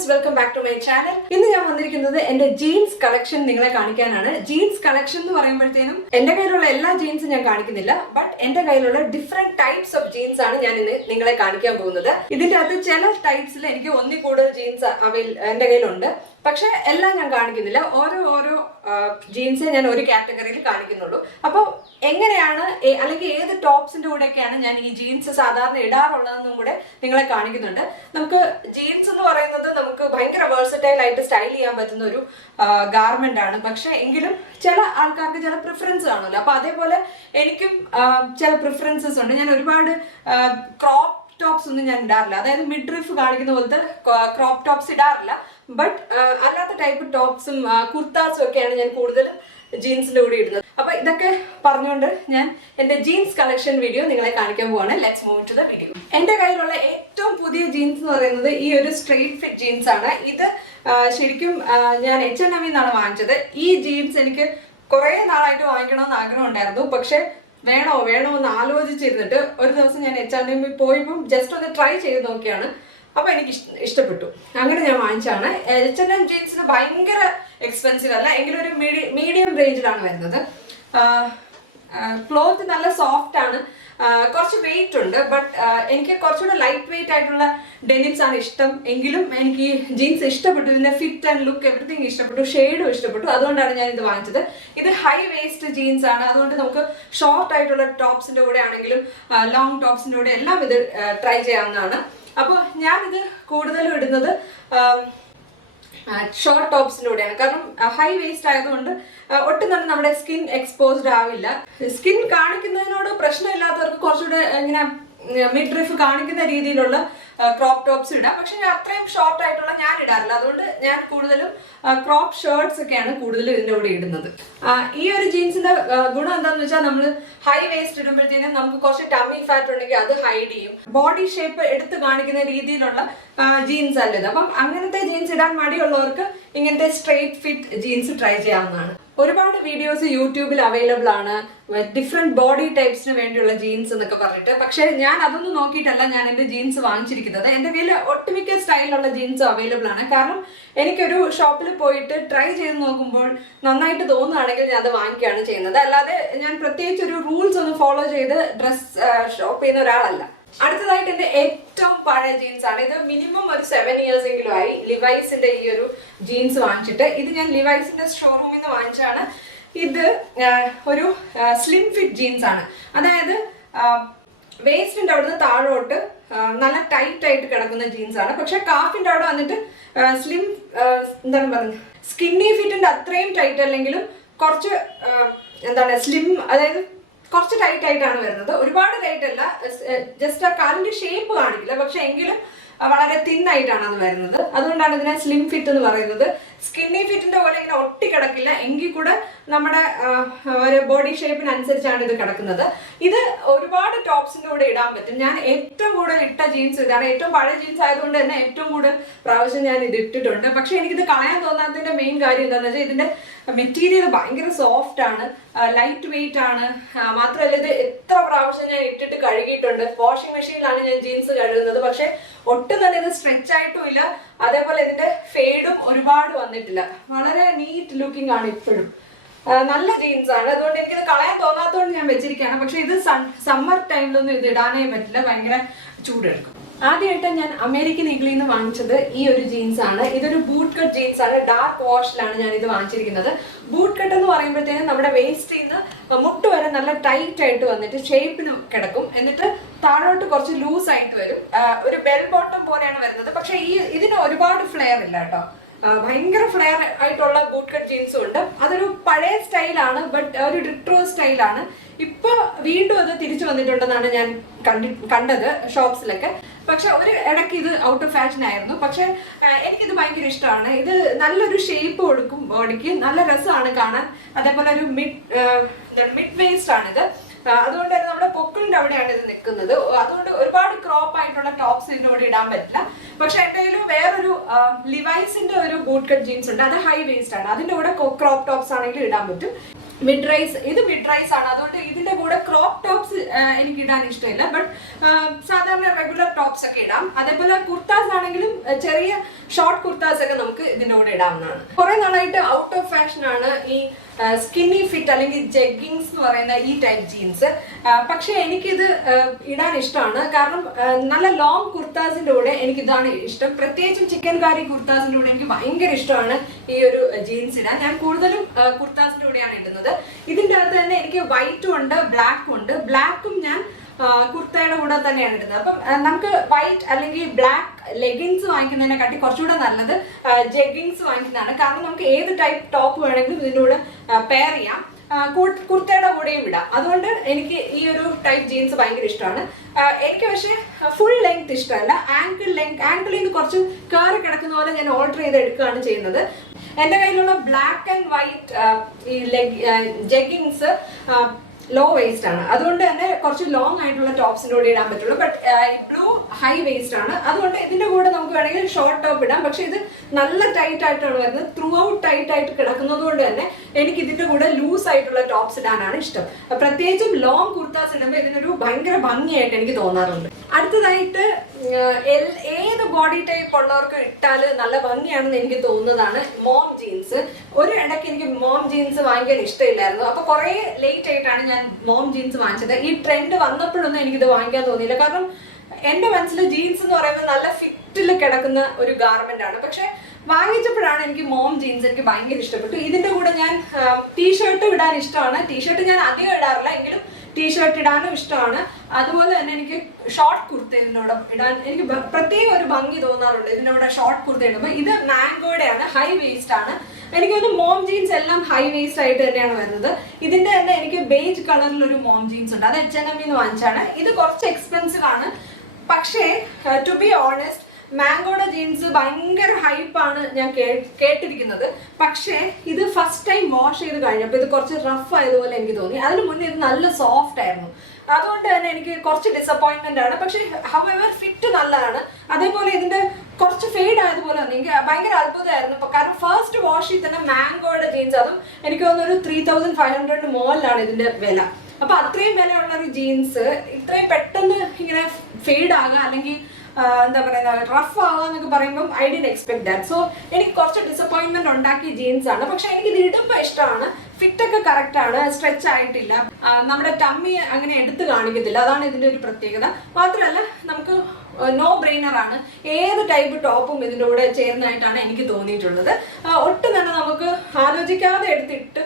friends, welcome back to my channel. ഇന്ന് ഞാൻ വന്നിരിക്കുന്നത് എൻ്റെ ജീൻസ് കളക്ഷൻ നിങ്ങളെ കാണിക്കാനാണ്. ജീൻസ് കളക്ഷൻ എന്ന് പറയുമ്പോഴത്തേനും എൻ്റെ കയ്യിലുള്ള എല്ലാ ജീൻസും ഞാൻ കാണിക്കുന്നില്ല, ബട്ട് എൻ്റെ കയ്യിലുള്ള ഡിഫറെന്റ് ടൈപ്സ് ഓഫ് ജീൻസ് ആണ് ഞാൻ ഇന്ന് നിങ്ങളെ കാണിക്കാൻ പോകുന്നത്. ഇതിന്റെ അകത്ത് ചില ടൈപ്സിൽ എനിക്ക് ഒന്നിൽ കൂടുതൽ ജീൻസ് എൻ്റെ കയ്യിലുണ്ട്, പക്ഷെ എല്ലാം ഞാൻ കാണിക്കുന്നില്ല. ഓരോ ജീൻസേ ഞാൻ ഒരു കാറ്റഗറിയിൽ കാണിക്കുന്നുള്ളൂ. അപ്പോൾ എങ്ങനെയാണ് അല്ലെങ്കിൽ ഏത് ടോപ്സിന്റെ കൂടെയൊക്കെയാണ് ഞാൻ ഈ ജീൻസ് സാധാരണ ഇടാറുള്ളതെന്നും കൂടെ നിങ്ങളെ കാണിക്കുന്നുണ്ട്. നമുക്ക് ജീൻസ് എന്ന് പറയുന്നത് നമുക്ക് ഭയങ്കര വേഴ്സറ്റൈൽ ആയിട്ട് സ്റ്റൈൽ ചെയ്യാൻ പറ്റുന്ന ഒരു ഗാർമെന്റ് ആണ്. പക്ഷെ എങ്കിലും ചില ആൾക്കാർക്ക് ചില പ്രിഫറൻസ് കാണുമല്ലോ. അപ്പൊ അതേപോലെ എനിക്കും ചില പ്രിഫറൻസസ് ഉണ്ട്. ഞാൻ ഒരുപാട് ക്രോപ്പ് ടോപ്സ് ഒന്നും ഞാൻ ഇടാറില്ല, അതായത് മിഡ് റിഫ് കാണിക്കുന്ന പോലത്തെ ക്രോപ്പ് ടോപ്സ് ഇടാറില്ല. ബട്ട് അല്ലാത്ത ടൈപ്പ് ടോപ്സും കുർത്താസും ഒക്കെയാണ് ഞാൻ കൂടുതലും ജീൻസിന്റെ കൂടെ ഇടുന്നത്. അപ്പൊ ഇതൊക്കെ പറഞ്ഞുകൊണ്ട് ഞാൻ എന്റെ ജീൻസ് കളക്ഷൻ വീഡിയോ നിങ്ങളെ കാണിക്കാൻ പോവാണ്. Let's move to the video. എന്റെ കയ്യിലുള്ള ഏറ്റവും പുതിയ ജീൻസ് എന്ന് പറയുന്നത് ഈ ഒരു സ്ട്രെയിറ്റ് ഫിറ്റ് ജീൻസ് ആണ്. ഇത് ശരിക്കും ഞാൻ H&M എന്നാണ് വാങ്ങിച്ചത്. ഈ ജീൻസ് എനിക്ക് കുറെ നാളായിട്ട് വാങ്ങിക്കണമെന്ന് ആഗ്രഹം ഉണ്ടായിരുന്നു, പക്ഷെ വേണോ എന്ന് ആലോചിച്ചിരുന്നിട്ട് ഒരു ദിവസം ഞാൻ H&M പോയപ്പോൾ ജസ്റ്റ് ഒന്ന് ട്രൈ ചെയ്ത് നോക്കിയാണ്. അപ്പൊ എനിക്ക് ഇഷ്ടപ്പെട്ടു, അങ്ങനെ ഞാൻ വാങ്ങിച്ചാണ്. H&M ജീൻസിന് ഭയങ്കര എക്സ്പെൻസീവ് അല്ല, എങ്കിലും ഒരു മീഡിയം റേഞ്ചിലാണ് വരുന്നത്. ക്ലോത്ത് നല്ല സോഫ്റ്റ് ആണ്, കുറച്ച് വെയിറ്റ് ഉണ്ട്. ബട്ട് എനിക്ക് കുറച്ചുകൂടെ ലൈറ്റ് വെയിറ്റ് ആയിട്ടുള്ള ഡെനിംസ് ആണ് ഇഷ്ടം. എങ്കിലും എനിക്ക് ജീൻസ് ഇഷ്ടപ്പെട്ടു, ഇതിന്റെ ഫിറ്റ് ആൻഡ് ലുക്ക് എവറിത്തിങ് ഇഷ്ടപ്പെട്ടു, ഷെയ്ഡും ഇഷ്ടപ്പെട്ടു. അതുകൊണ്ടാണ് ഞാൻ ഇത് വാങ്ങിച്ചത്. ഇത് ഹൈ വേസ്റ്റ് ജീൻസ് ആണ്, അതുകൊണ്ട് നമുക്ക് ഷോർട്ട് ആയിട്ടുള്ള ടോപ്സിന്റെ കൂടെ ആണെങ്കിലും ലോങ് ടോപ്സിന്റെ കൂടെ എല്ലാം ഇത് ട്രൈ ചെയ്യാവുന്നതാണ്. അപ്പോൾ ഞാനിത് കൂടുതലും ഇടുന്നത് ഷോർട്ട് ടോപ്സിന്റെ കൂടെയാണ്. കാരണം ഹൈ വേസ്റ്റ് ആയതുകൊണ്ട് ഒട്ടും തന്നെ നമ്മുടെ സ്കിൻ എക്സ്പോസ്ഡ് ആവില്ല. സ്കിൻ കാണിക്കുന്നതിനോട് പ്രശ്നമില്ലാത്തവർക്ക് കുറച്ചുകൂടെ ഇങ്ങനെ മിഡ് റിഫ് കാണിക്കുന്ന രീതിയിലുള്ള ക്രോപ്പ് ടോപ്സ് ഇടാം. പക്ഷെ ഞാൻ അത്രയും ഷോർട്ട് ആയിട്ടുള്ള ഞാൻ ഇടാറില്ല, അതുകൊണ്ട് ഞാൻ കൂടുതലും ക്രോപ്പ് ഷർട്ട്സ് ഒക്കെയാണ് കൂടുതലും ഇതിൻ്റെ കൂടെ ഇടുന്നത്. ഈ ഒരു ജീൻസിന്റെ ഗുണം എന്താണെന്ന് വെച്ചാൽ നമ്മൾ ഹൈ വേസ്റ്റ് ഇടുമ്പോഴത്തേനും നമുക്ക് കുറച്ച് ടമ്മി ഫാറ്റ് ഉണ്ടെങ്കിൽ അത് ഹൈഡ് ചെയ്യും. ബോഡി ഷേപ്പ് എടുത്ത് കാണിക്കുന്ന രീതിയിലുള്ള ജീൻസ് അല്ലത്. അപ്പം അങ്ങനത്തെ ജീൻസ് ഇടാൻ മടിയുള്ളവർക്ക് ഇങ്ങനത്തെ സ്ട്രെയിറ്റ് ഫിറ്റ് ജീൻസ് ട്രൈ ചെയ്യാവുന്നതാണ്. ഒരുപാട് വീഡിയോസ് യൂട്യൂബിൽ അവൈലബിൾ ആണ്, ഡിഫറെന്റ് ബോഡി ടൈപ്സിന് വേണ്ടിയുള്ള ജീൻസ് എന്നൊക്കെ പറഞ്ഞിട്ട്. പക്ഷെ ഞാൻ അതൊന്നും നോക്കിയിട്ടല്ല ഞാൻ എൻ്റെ ജീൻസ് വാങ്ങിച്ചിരിക്കുന്നത്. എൻ്റെ കയ്യിൽ ഒട്ടുമിക്ക സ്റ്റൈലിലുള്ള ജീൻസ് അവൈലബിൾ ആണ്. കാരണം എനിക്കൊരു ഷോപ്പിൽ പോയിട്ട് ട്രൈ ചെയ്ത് നോക്കുമ്പോൾ നന്നായിട്ട് തോന്നുകയാണെങ്കിൽ ഞാൻ അത് വാങ്ങിക്കുകയാണ് ചെയ്യുന്നത്. അല്ലാതെ ഞാൻ പ്രത്യേകിച്ച് ഒരു റൂൾസ് ഒന്നും ഫോളോ ചെയ്ത് ഡ്രസ് ഷോപ്പ് ചെയ്യുന്ന ഒരാളല്ല. അടുത്തതായിട്ട് എൻ്റെ ഏറ്റവും പഴയ ജീൻസ് ആണ്. ഇത് മിനിമം ഒരു 7 years എങ്കിലും ആയി ലിവൈസിന്റെ ഈ ഒരു ജീൻസ് വാങ്ങിച്ചിട്ട്. ഇത് ഞാൻ ലിവൈസിന്റെ ഷോറൂമിൽ നിന്ന് വാങ്ങിച്ചാണ്. ഇത് ഒരു സ്ലിം ഫിറ്റ് ജീൻസ് ആണ്, അതായത് വേസ്റ്റിന്റെ അവിടുന്ന് താഴോട്ട് നല്ല ടൈറ്റ് ആയിട്ട് കിടക്കുന്ന ജീൻസ് ആണ്. പക്ഷെ കാഫിന്റെ അവിടെ വന്നിട്ട് സ്ലിം എന്താണ് പറയുന്നത്, സ്കിന്നി ഫിറ്റിന്റെ അത്രയും ടൈറ്റ് അല്ലെങ്കിലും കുറച്ച് സ്ലിം, അതായത് കുറച്ച് ടൈറ്റ് ആയിട്ടാണ് വരുന്നത്. ഒരുപാട് ടൈറ്റ് അല്ല, ജസ്റ്റ് ആ കാലിന്റെ ഷേപ്പ് കാണിക്കില്ല, പക്ഷെ എങ്കിലും വളരെ തിൻ ആയിട്ടാണ് അത് വരുന്നത്. അതുകൊണ്ടാണ് ഇതിനെ സ്ലിം ഫിറ്റ് എന്ന് പറയുന്നത്. സ്കിന്നി ഫിറ്റിന്റെ പോലെ ഇങ്ങനെ ഒട്ടിക്കിടക്കില്ല, എങ്കിൽ കൂടെ നമ്മുടെ ഒരു ബോഡി ഷേപ്പിനനുസരിച്ചാണ് ഇത് കിടക്കുന്നത്. ഇത് ഒരുപാട് ടോപ്സിന്റെ കൂടെ ഇടാൻ പറ്റും. ഞാൻ ഏറ്റവും കൂടുതൽ ഇട്ട ജീൻസ് ഇതാണ്. ഏറ്റവും പഴയ ജീൻസ് ആയതുകൊണ്ട് തന്നെ ഏറ്റവും കൂടുതൽ പ്രാവശ്യം ഞാൻ ഇത് ഇട്ടിട്ടുണ്ട്. പക്ഷെ എനിക്കിത് കളയാൻ തോന്നാത്തതിന്റെ മെയിൻ കാര്യം എന്താണെന്ന് വെച്ചാൽ ഇതിന്റെ മെറ്റീരിയൽ ഭയങ്കര സോഫ്റ്റ് ആണ്, ലൈറ്റ് വെയിറ്റ് ആണ്. മാത്രമല്ല ഇത് എത്ര പ്രാവശ്യം ഞാൻ ഇട്ടിട്ട് കഴുകിയിട്ടുണ്ട്. വാഷിംഗ് മെഷീനിലാണ് ഞാൻ ജീൻസ് കഴുകുന്നത്, പക്ഷെ ഒട്ടും തന്നെ ഇത് സ്ട്രെച്ച് ആയിട്ടും ഇല്ല. അതേപോലെ ഇതിന്റെ ഫെയ്ഡും ഒരുപാട് വന്നിട്ടില്ല. വളരെ നീറ്റ് ലുക്കിംഗ് ആണ് ഇപ്പോഴും. നല്ല ജീൻസ് ആണ്, അതുകൊണ്ട് എനിക്കിത് കളയാൻ തോന്നാത്തതുകൊണ്ട് ഞാൻ വെച്ചിരിക്കുകയാണ്. പക്ഷെ ഇത് സമ്മർ ടൈമിലൊന്നും ഇത് ഇടാനേ പറ്റില്ല, ഭയങ്കര ചൂടെടുക്കും. ആദ്യമായിട്ട് ഞാൻ അമേരിക്കൻ ഈഗിളിൽ നിന്ന് വാങ്ങിച്ചത് ഈ ഒരു ജീൻസ് ആണ്. ഇതൊരു ബൂട്ട് കട്ട് ജീൻസ് ആണ്, ഡാർക്ക് വാഷിലാണ് ഞാൻ ഇത് വാങ്ങിച്ചിരിക്കുന്നത്. ബൂട്ട് കട്ട് എന്ന് പറയുമ്പോഴത്തേനും നമ്മുടെ വേസ്റ്റിൽ നിന്ന് മുട്ട് വരെ നല്ല ടൈറ്റ് ആയിട്ട് വന്നിട്ട് ഷേപ്പിന് കിടക്കും, എന്നിട്ട് താഴോട്ട് കുറച്ച് ലൂസ് ആയിട്ട് വരും. ഒരു ബെൽ ബോട്ടം പോലെയാണ് വരുന്നത്. പക്ഷെ ഇതിന് ഒരുപാട് ഫ്ലെയർ ഇല്ല കേട്ടോ, ഭയങ്കര ഫ്ലെയർ ആയിട്ടുള്ള ബൂട്ട് കട്ട് ജീൻസും ഉണ്ട്. അതൊരു പഴയ സ്റ്റൈലാണ്, ബട്ട് ഒരു റിട്രോ സ്റ്റൈലാണ്. ഇപ്പൊ വീണ്ടും അത് തിരിച്ചു വന്നിട്ടുണ്ടെന്നാണ് ഞാൻ കണ്ടത് ഷോപ്സിലൊക്കെ. പക്ഷെ ഒരു ഇടയ്ക്ക് ഇത് ഔട്ട് ഓഫ് ഫാഷൻ ആയിരുന്നു. പക്ഷെ എനിക്കിത് ഭയങ്കര ഇഷ്ടമാണ്. ഇത് നല്ലൊരു ഷേപ്പ് കൊടുക്കും ബോഡിക്ക്, നല്ല രസമാണ് കാണാൻ. അതേപോലെ ഒരു മിഡ് വേസ്റ്റ് ആണിത്. അതുകൊണ്ട് തന്നെ നമ്മുടെ പൊക്കിളിന്റെ അവിടെയാണ് ഇത് നിൽക്കുന്നത്. അതുകൊണ്ട് ഒരുപാട് ക്രോപ്പ് ആയിട്ടുള്ള ടോപ്സ് ഇതിനോട് ഇടാൻ പറ്റില്ല. പക്ഷെ എൻ്റെ കയ്യിൽ വേറൊരു ലിവൈസിന്റെ ഒരു ബൂട്ട് കട്ട് ജീൻസ് ഉണ്ട്, അത് ഹൈ വേസ്റ്റ് ആണ്. അതിന്റെ കൂടെ ക്രോപ്പ് ടോപ്സ് ആണെങ്കിലും ഇടാൻ പറ്റും. മിഡ് റൈസ്, ഇത് മിഡ് റൈസ് ആണ്. അതുകൊണ്ട് ഇതിന്റെ കൂടെ ക്രോപ്പ് ടോപ്സ് എനിക്ക് ഇടാൻ ഇഷ്ടമില്ല. ബട്ട് സാധാരണ റെഗുലർ ടോപ്സ് ഒക്കെ ഇടാം. അതേപോലെ കുർത്താസ് ആണെങ്കിലും ചെറിയ ഷോർട്ട് കുർത്താസ് ഒക്കെ നമുക്ക് ഇതിന്റെ കൂടെ ഇടാവുന്നതാണ്. കുറെ നാളായിട്ട് ഔട്ട് ഓഫ് ഫാഷൻ ആണ് ഈ സ്കിന്നി ഫിറ്റ് അല്ലെങ്കിൽ ജഗ്ഗിങ്സ് എന്ന് പറയുന്ന ഈ ടൈപ്പ് ജീൻസ്. പക്ഷെ എനിക്കിത് ഇടാൻ ഇഷ്ടമാണ്. കാരണം നല്ല ലോങ് കുർത്താസിന്റെ കൂടെ എനിക്ക് ഇതാണ് ഇഷ്ടം. പ്രത്യേകിച്ചും ചിക്കൻ കാരി കുർത്താസിന്റെ കൂടെ എനിക്ക് ഭയങ്കര ഇഷ്ടമാണ് ഈ ഒരു ജീൻസ് ഇടാൻ. ഞാൻ കൂടുതലും കുർത്താസിന്റെ കൂടെയാണ് ഇടുന്നത്. ഇതിന്റെ അകത്ത് തന്നെ എനിക്ക് വൈറ്റും ഉണ്ട് ബ്ലാക്കും ഉണ്ട്. ബ്ലാക്കും ഞാൻ കുർത്തയുടെ കൂടെ തന്നെയാണ് ഇടുന്നത്. അപ്പം നമുക്ക് വൈറ്റ് അല്ലെങ്കിൽ ബ്ലാക്ക് ലെഗിൻസ് വാങ്ങിക്കുന്നതിനെക്കാട്ടി കുറച്ചുകൂടെ നല്ലത് ജഗ്ഗിങ്സ് വാങ്ങിക്കുന്നതാണ്. കാരണം നമുക്ക് ഏത് ടൈപ്പ് ടോപ്പ് വേണമെങ്കിലും ഇതിൻ്റെ കൂടെ പെയർ ചെയ്യാം, കുർത്തയുടെ കൂടെയും ഇടാം. അതുകൊണ്ട് എനിക്ക് ഈ ഒരു ടൈപ്പ് ജീൻസ് ഭയങ്കര ഇഷ്ടമാണ്. എനിക്ക് പക്ഷേ ഫുൾ ലെങ്ത് ഇഷ്ടമല്ല, ആങ്കിളിൽ നിന്ന് കുറച്ച് കയറി കിടക്കുന്ന പോലെ ഞാൻ ഓൾട്ടർ ചെയ്ത് എടുക്കുകയാണ് ചെയ്യുന്നത്. എൻ്റെ കയ്യിലുള്ള ബ്ലാക്ക് ആൻഡ് വൈറ്റ് ഈ ജഗ്ഗിങ്സ് ലോ വേസ്റ്റ് ആണ്. അതുകൊണ്ട് തന്നെ കുറച്ച് ലോങ് ആയിട്ടുള്ള ടോപ്സിൻ്റെ കൂടെ ഇടാൻ പറ്റുള്ളൂ. ബട്ട് ബ്ലൂ ഹൈ വേസ്റ്റ് ആണ്. അതുകൊണ്ട് ഇതിന്റെ കൂടെ നമുക്ക് വേണമെങ്കിൽ ഷോർട്ട് ടോപ്പ് ഇടാം. പക്ഷെ ഇത് നല്ല ടൈറ്റ് ആയിട്ടാണ് വരുന്നത്. ത്രൂ ഔട്ട് ടൈറ്റ് ആയിട്ട് കിടക്കുന്നത് കൊണ്ട് തന്നെ എനിക്ക് ഇതിന്റെ കൂടെ ലൂസ് ആയിട്ടുള്ള ടോപ്സ് ഇടാനാണ് ഇഷ്ടം. പ്രത്യേകിച്ചും ലോങ് കുർത്താസ് ഇടുമ്പോൾ ഇതിനൊരു ഭയങ്കര ഭംഗിയായിട്ട് എനിക്ക് തോന്നാറുണ്ട്. അടുത്തതായിട്ട് ഏത് ബോഡി ടൈപ്പ് ഉള്ളവർക്ക് ഇട്ടാൽ നല്ല ഭംഗിയാണെന്ന് എനിക്ക് തോന്നുന്നതാണ് മോം ജീൻസ്. ഒരു ഇടയ്ക്ക് എനിക്ക് മോം ജീൻസ് വാങ്ങിക്കാൻ ഇഷ്ടമില്ലായിരുന്നു. അപ്പൊ കുറെ ലേറ്റ് ആയിട്ടാണ് ഞാൻ മോം ജീൻസ് വാങ്ങിച്ചത്. ഈ ട്രെൻഡ് വന്നപ്പോഴൊന്നും എനിക്കിത് വാങ്ങിക്കാൻ തോന്നിയില്ല. കാരണം എന്റെ മനസ്സിൽ ജീൻസ് എന്ന് പറയുന്നത് നല്ല ഫിറ്റിൽ കിടക്കുന്ന ഒരു ഗാർമെന്റ് ആണ്. പക്ഷെ വാങ്ങിച്ചപ്പോഴാണ് എനിക്ക് മോം ജീൻസ് എനിക്ക് ഭയങ്കര ഇഷ്ടപ്പെട്ടു. ഇതിന്റെ കൂടെ ഞാൻ ടീഷർട്ട് ഇടാൻ ഇഷ്ടമാണ്. ടീഷർട്ട് ഞാൻ അധികം ഇടാറില്ല, എങ്കിലും ടീഷർട്ട് ഇടാനും ഇഷ്ടമാണ്. അതുപോലെ തന്നെ എനിക്ക് ഷോർട്ട് കുർത്ത ഇതിനോട് ഇടാൻ എനിക്ക് പ്രത്യേക ഒരു ഭംഗി തോന്നാറുണ്ട്. ഇതിനോട് ഷോർട്ട് കുർത്ത ഇടുമ്പോൾ ഇത് മാംഗോയുടെ ആണ്, ഹൈ വേസ്റ്റ് ആണ്. എനിക്ക് തോന്നുന്നു മോം ജീൻസ് എല്ലാം ഹൈ വേസ്റ്റ് ആയിട്ട് തന്നെയാണ് വരുന്നത്. ഇതിന്റെ തന്നെ എനിക്ക് ബേജ് കളറിൽ ഒരു മോം ജീൻസ് ഉണ്ട്, അത് H&M വാങ്ങിച്ചാണ്. ഇത് കുറച്ച് എക്സ്പെൻസീവ് ആണ്. പക്ഷേ ടു ബി ഓണസ്റ്റ് മാംഗോയുടെ ജീൻസ് ഭയങ്കര ഹൈപ്പാണ് ഞാൻ കേട്ടിരിക്കുന്നത്. പക്ഷേ ഇത് ഫസ്റ്റ് ടൈം വാഷ് ചെയ്ത് കഴിഞ്ഞപ്പോൾ ഇത് കുറച്ച് റഫ് ആയതുപോലെ എനിക്ക് തോന്നി. അതിന് മുന്നേ ഇത് നല്ല സോഫ്റ്റ് ആയിരുന്നു. അതുകൊണ്ട് തന്നെ എനിക്ക് കുറച്ച് ഡിസപ്പോയിന്റ്മെന്റ് ആണ്. പക്ഷേ ഹൗഎവർ ഫിറ്റ് നല്ലതാണ്. അതേപോലെ ഇതിന്റെ കുറച്ച് ഫെയ്ഡ് ആയതുപോലെ തന്നെ എനിക്ക് ഭയങ്കര അത്ഭുതമായിരുന്നു. കാരണം ഫസ്റ്റ് വാഷിൽ തന്നെ മാംഗോയുടെ ജീൻസ്, അതും എനിക്ക് തോന്നുന്നു ഒരു 3500 മുകളിലാണ് ഇതിന്റെ വില. അപ്പൊ അത്രയും വിലയുള്ള ഒരു ജീൻസ് ഇത്രയും പെട്ടെന്ന് ഇങ്ങനെ ഫെയ്ഡ് ആകുക അല്ലെങ്കിൽ എന്താ പറയുക റഫ് ആവുക എന്നൊക്കെ പറയുമ്പോൾ I didn't expect that. So എനിക്ക് കുറച്ച് ഡിസപ്പോയിന്റ്മെന്റ് ഉണ്ടാക്കിയ ജീൻസ് ആണ്. പക്ഷെ എനിക്ക് ഇത് ഇടുമ്പോൾ ഇഷ്ടമാണ്. ഫിറ്റ് ഒക്കെ കറക്റ്റ് ആണ്, സ്ട്രെച്ച് ആയിട്ടില്ല, നമ്മുടെ ടമ്മി അങ്ങനെ എടുത്ത് കാണിക്കത്തില്ല. അതാണ് ഇതിന്റെ ഒരു പ്രത്യേകത. മാത്രമല്ല നമുക്ക് നോ ബ്രെയിനർ ആണ്. ഏത് ടൈപ്പ് ടോപ്പും ഇതിൻ്റെ കൂടെ ചേർന്നതായിട്ടാണ് എനിക്ക് തോന്നിയിട്ടുള്ളത്. ഒട്ടും തന്നെ നമുക്ക് ആലോചിക്കാതെ എടുത്തിട്ട്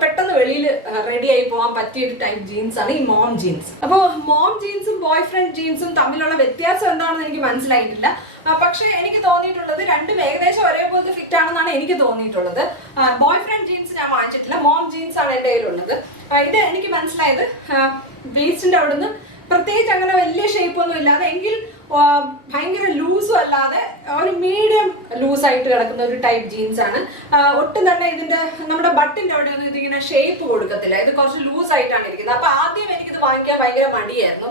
പെട്ടെന്ന് വെളിയിൽ റെഡി ആയി പോകാൻ പറ്റിയ ഒരു ടൈപ്പ് ജീൻസ് ആണ് ഈ മോം ജീൻസ്. അപ്പോൾ മോം ജീൻസും ബോയ് ഫ്രണ്ട് ജീൻസും തമ്മിലുള്ള വ്യത്യാസം എന്താണെന്ന് എനിക്ക് മനസ്സിലായിട്ടില്ല. പക്ഷെ എനിക്ക് തോന്നിയിട്ടുള്ളത് രണ്ടും ഏകദേശം ഒരേപോലത്തെ ഫിറ്റ് ആണെന്നാണ് എനിക്ക് തോന്നിയിട്ടുള്ളത്. ബോയ് ഫ്രണ്ട് ജീൻസ് ഞാൻ വാങ്ങിച്ചിട്ടില്ല, മോം ജീൻസ് ആണ് എൻ്റെ കയ്യിലുള്ളത്. ഇത് എനിക്ക് മനസ്സിലായത് വേസ്റ്റിന്റെ അവിടുന്ന് പ്രത്യേകിച്ച് അങ്ങനെ വലിയ ഷേപ്പൊന്നും ഇല്ലാതെ, എങ്കിൽ ഭയങ്കര ലൂസും അല്ലാതെ ഒരു മീഡിയം ലൂസായിട്ട് കിടക്കുന്ന ഒരു ടൈപ്പ് ജീൻസ് ആണ്. ഒട്ടും തന്നെ ഇതിന്റെ നമ്മുടെ ബട്ടിന്റെ അവിടെ ഒന്നും ഇതിങ്ങനെ ഷേപ്പ് കൊടുക്കത്തില്ല. ഇത് കുറച്ച് ലൂസ് ആയിട്ടാണ് ഇരിക്കുന്നത്. അപ്പൊ ആദ്യം എനിക്കിത് വാങ്ങിക്കാൻ ഭയങ്കര മടിയായിരുന്നു.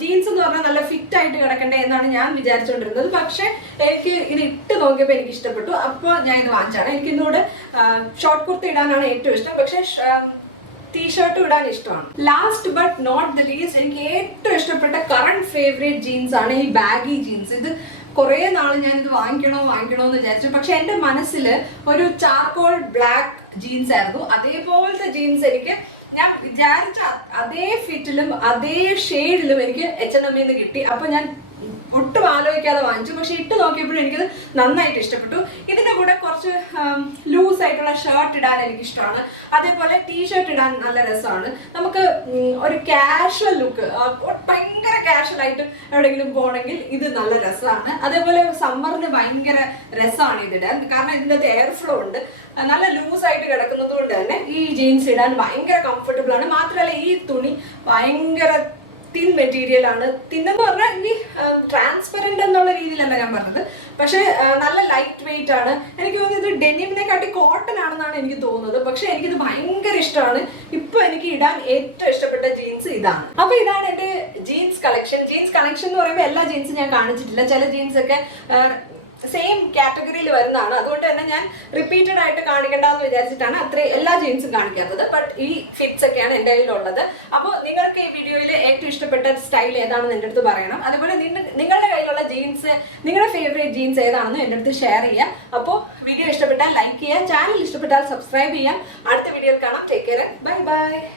ജീൻസ് എന്ന് പറഞ്ഞാൽ നല്ല ഫിറ്റ് ആയിട്ട് കിടക്കണ്ടേ എന്നാണ് ഞാൻ വിചാരിച്ചുകൊണ്ടിരുന്നത്. പക്ഷെ എനിക്ക് ഇത് ഇട്ട് നോക്കിയപ്പോൾ എനിക്ക് ഇഷ്ടപ്പെട്ടു. അപ്പോൾ ഞാൻ ഇത് വാങ്ങിച്ചാണ്. എനിക്ക് ഇതിനോട് ഷോർട്ട് കുർത്ത ഇടാനാണ് ഏറ്റവും ഇഷ്ടം. പക്ഷെ ടീഷർട്ട് ഇടാൻ ഇഷ്ടമാണ്. Last but not the least എനിക്ക് ഏറ്റവും ഇഷ്ടപ്പെട്ട കറണ്ട് ഫേവറേറ്റ് ജീൻസ് ആണ് ഈ ബാഗി ജീൻസ്. ഇത് കുറേ നാൾ ഞാനിത് വാങ്ങിക്കണോ എന്ന് വിചാരിച്ചു. പക്ഷെ എൻ്റെ മനസ്സിൽ ഒരു ചാർക്കോൾ ബ്ലാക്ക് ജീൻസ് ആയിരുന്നു. അതേപോലത്തെ ജീൻസ് എനിക്ക് ഞാൻ വിചാരിച്ച അതേ ഫിറ്റിലും അതേ ഷെയ്ഡിലും എനിക്ക് H&M കിട്ടി. അപ്പോൾ ഞാൻ ഒട്ടും ആലോചിക്കാതെ വാങ്ങിച്ചു. പക്ഷെ ഇട്ട് നോക്കിയപ്പോഴും എനിക്കത് നന്നായിട്ട് ഇഷ്ടപ്പെട്ടു. ഇതിൻ്റെ കൂടെ കുറച്ച് ലൂസ് ആയിട്ടുള്ള ഷർട്ട് ഇടാൻ എനിക്കിഷ്ടമാണ്. അതേപോലെ ടീഷർട്ട് ഇടാൻ നല്ല രസമാണ്. നമുക്ക് ഒരു കാഷ്വൽ ലുക്ക്, ഭയങ്കര കാഷ്വൽ ആയിട്ട് എവിടെയെങ്കിലും പോകണമെങ്കിൽ ഇത് നല്ല രസമാണ്. അതേപോലെ സമ്മറിന് ഭയങ്കര രസമാണ് ഇതിടാൻ. കാരണം ഇതിൻ്റെ എയർ ഫ്ലോ ഉണ്ട്, നല്ല ലൂസായിട്ട് കിടക്കുന്നത് കൊണ്ട് തന്നെ ഈ ജീൻസ് ഇടാൻ ഭയങ്കര കംഫർട്ടബിൾ ആണ്. മാത്രമല്ല ഈ തുണി ഭയങ്കര തിൻ മെറ്റീരിയൽ ആണ്. തിന്നെന്ന് പറഞ്ഞാൽ ഈ ട്രാൻസ്പെറന്റ് എന്നുള്ള രീതിയിലല്ല ഞാൻ പറഞ്ഞത്, പക്ഷെ നല്ല ലൈറ്റ് വെയിറ്റ് ആണ്. എനിക്ക് തോന്നുന്നത് ഇത് ഡെനിമിനെക്കാട്ടി കോട്ടൺ ആണെന്നാണ് എനിക്ക് തോന്നുന്നത്. പക്ഷെ എനിക്കിത് ഭയങ്കര ഇഷ്ടമാണ്. ഇപ്പൊ എനിക്ക് ഇടാൻ ഏറ്റവും ഇഷ്ടപ്പെട്ട ജീൻസ് ഇതാണ്. അപ്പൊ ഇതാണ് എന്റെ ജീൻസ് കളക്ഷൻ എന്ന് പറയുമ്പോൾ എല്ലാ ജീൻസും ഞാൻ കാണിച്ചിട്ടില്ല. ചില ജീൻസ് ഒക്കെ സെയിം കാറ്റഗറിയിൽ വരുന്നതാണ്. അതുകൊണ്ട് തന്നെ ഞാൻ റിപ്പീറ്റഡ് ആയിട്ട് കാണിക്കേണ്ടെന്ന് വിചാരിച്ചിട്ടാണ് എല്ലാ ജീൻസും കാണിക്കാത്തത്. ബട്ട് ഈ ഫിറ്റ്സ് ഒക്കെയാണ് എൻ്റെ കയ്യിലുള്ളത്. അപ്പോൾ നിങ്ങൾക്ക് ഈ വീഡിയോയിൽ ഏറ്റവും ഇഷ്ടപ്പെട്ട സ്റ്റൈൽ ഏതാണെന്ന് എൻ്റെ അടുത്ത് പറയണം. അതുപോലെ നിങ്ങളുടെ കയ്യിലുള്ള ജീൻസ്, നിങ്ങളുടെ ഫേവറേറ്റ് ജീൻസ് ഏതാണെന്ന് എൻ്റെ അടുത്ത് ഷെയർ ചെയ്യാം. അപ്പോൾ വീഡിയോ ഇഷ്ടപ്പെട്ടാൽ ലൈക്ക് ചെയ്യുക, ചാനൽ ഇഷ്ടപ്പെട്ടാൽ സബ്സ്ക്രൈബ് ചെയ്യാം. അടുത്ത വീഡിയോയിൽ കാണാം. Take care, bye bye.